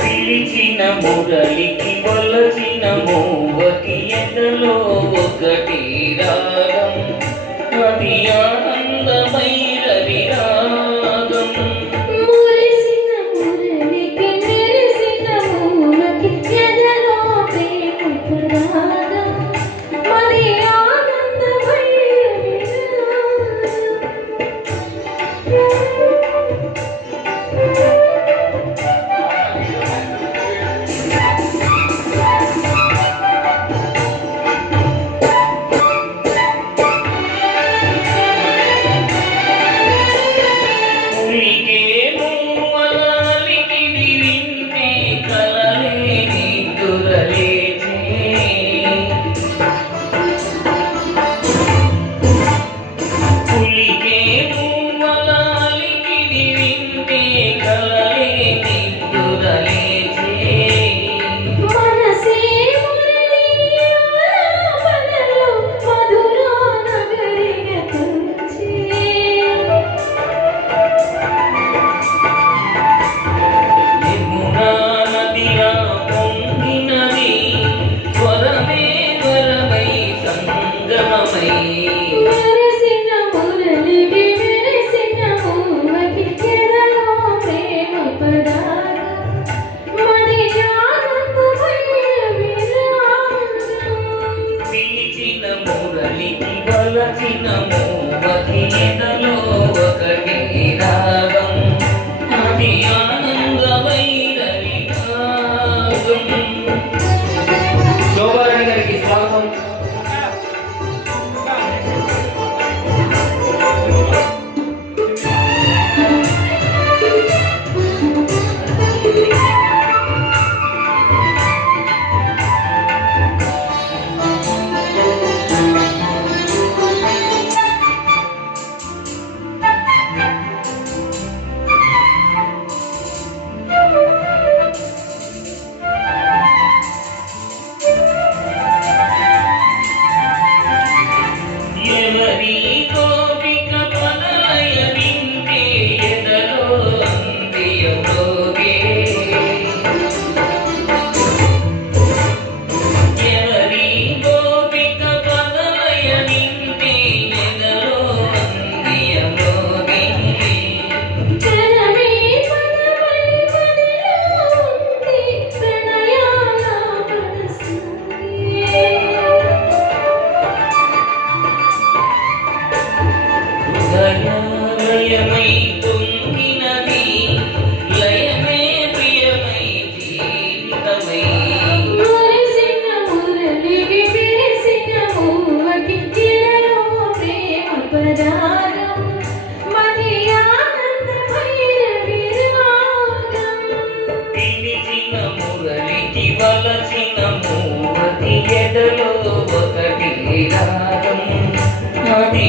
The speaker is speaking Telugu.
పిలిచిన మురళికి కొలచిన మూవకి ఎదలో ఒకటి రాగం, అది ఆనందమైన విరాగం. మురిసిన మురళికి మెరిసిన మూవకి ఎదలో ప్రేమ పరాగం, అది ఆనందమైన వలచిన మూవకి ఎదలో ఒకటి రాగం, అది ఆనందమైన విరాగం. శోభారాణి గారికి స్వాగతం. లయమై పొంగినది లయమే ప్రియమై జీవితమై. మురిసిన మురళికి మెరిసిన మూవకి ఎదలో ప్రేమ పరాగం, అది ఆనందమైన విరాగం. పిలిచిన మురళికి వలచిన మూవకి ఎదలో ఒకటి రాగం, అది